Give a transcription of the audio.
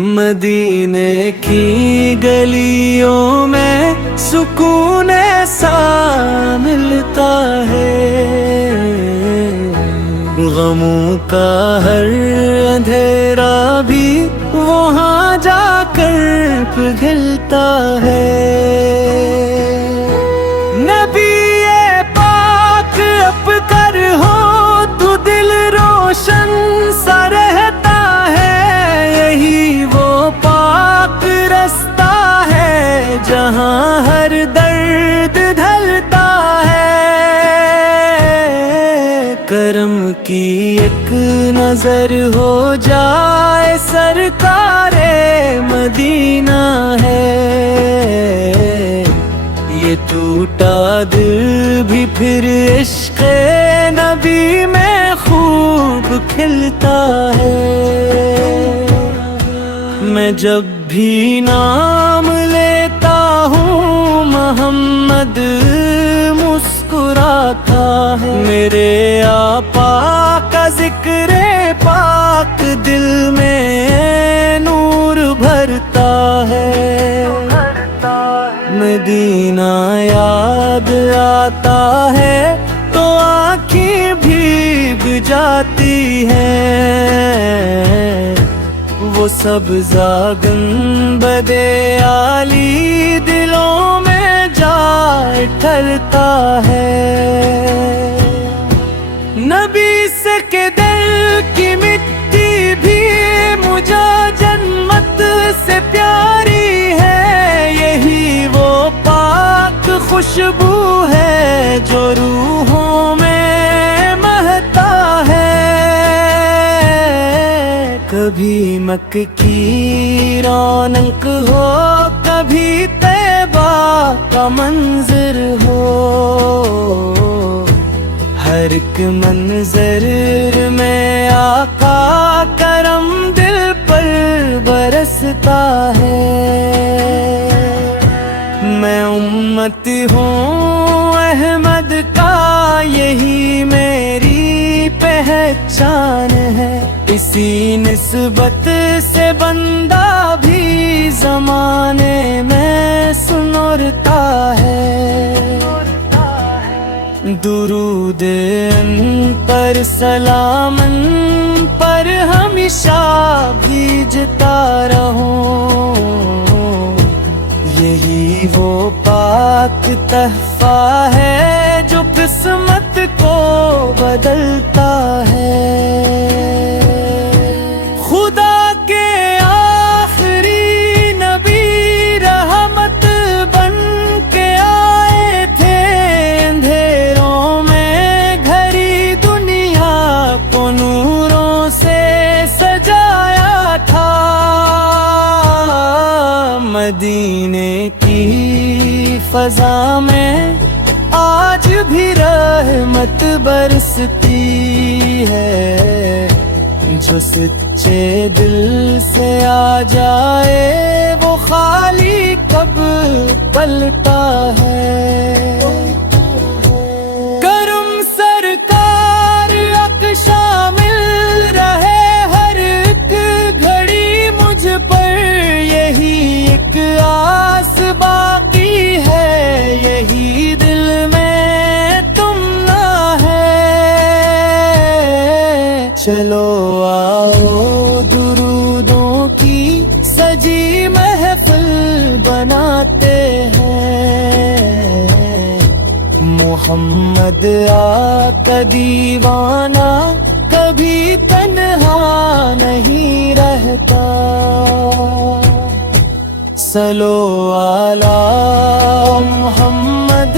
مدینے کی گلیوں میں سکون ایسا ملتا ہے، غموں کا ہر اندھیرا بھی وہاں جا کر پگھلتا ہے۔ نبی پاک اب کر ہو تو دل روشن سا رہتا ہے، یہی وہ پاک رستہ ہے جہاں ہر درد ڈھلتا ہے۔ کرم کی ایک نظر ہو جائے سرکار مدینہ ہے، یہ ٹوٹا دل بھی پھر عشق نبی میں خوب کھلتا ہے۔ میں جب بھی نام لیتا ہوں محمد مسکراتا ہے، میرے آقا کا ذکر پاک دل میں نور بھرتا ہے۔ مدینہ یاد آتا ہے تو آنکھیں بھیگ جاتی ہیں، وہ سبزہ گنبد عالی دلوں میں جا ٹھہرتا ہے۔ نبی سے کے دل کی مٹی بھی مجھے جنت سے پیاری ہے، یہی وہ پاک خوشبو ہے جو روحوں میں مہتا ہے۔ کبھی مکہ کی رونق ہو، کبھی طیبہ کا منظر ہو، ہر ایک منظر میں آقا کرم دل پر برستا ہے۔ میں امت ہوں احمد کا، یہی میری پہچان ہے، اسی نسبت سے بندہ بھی زمانے میں سنورتا ہے۔ درود ان پر سلام ان پر ہمیشہ بھیجتا رہوں، یہی وہ پاک تحفہ ہے جو قسمت کو بدلتا ہے۔ خدا کے آخری نبی رحمت بن کے آئے تھے، اندھیروں میں گھری دنیا کو نوروں سے سجایا تھا۔ مدینے کی فضا میں آج بھی رحمت برستی ہے، جو سچے دل سے آ جائے وہ خالی کب پلٹا ہے۔ کرم سرکار حق شامل رہے ہر ایک گھڑی مجھ پر، یہی ایک آس باقی ہے، یہی دل میں تمنا ہے۔ چلو آؤ درودوں کی سجی محفل بناتے ہیں، محمد آقا دیوانہ کبھی تنہا نہیں رہتا۔ صلو علی محمد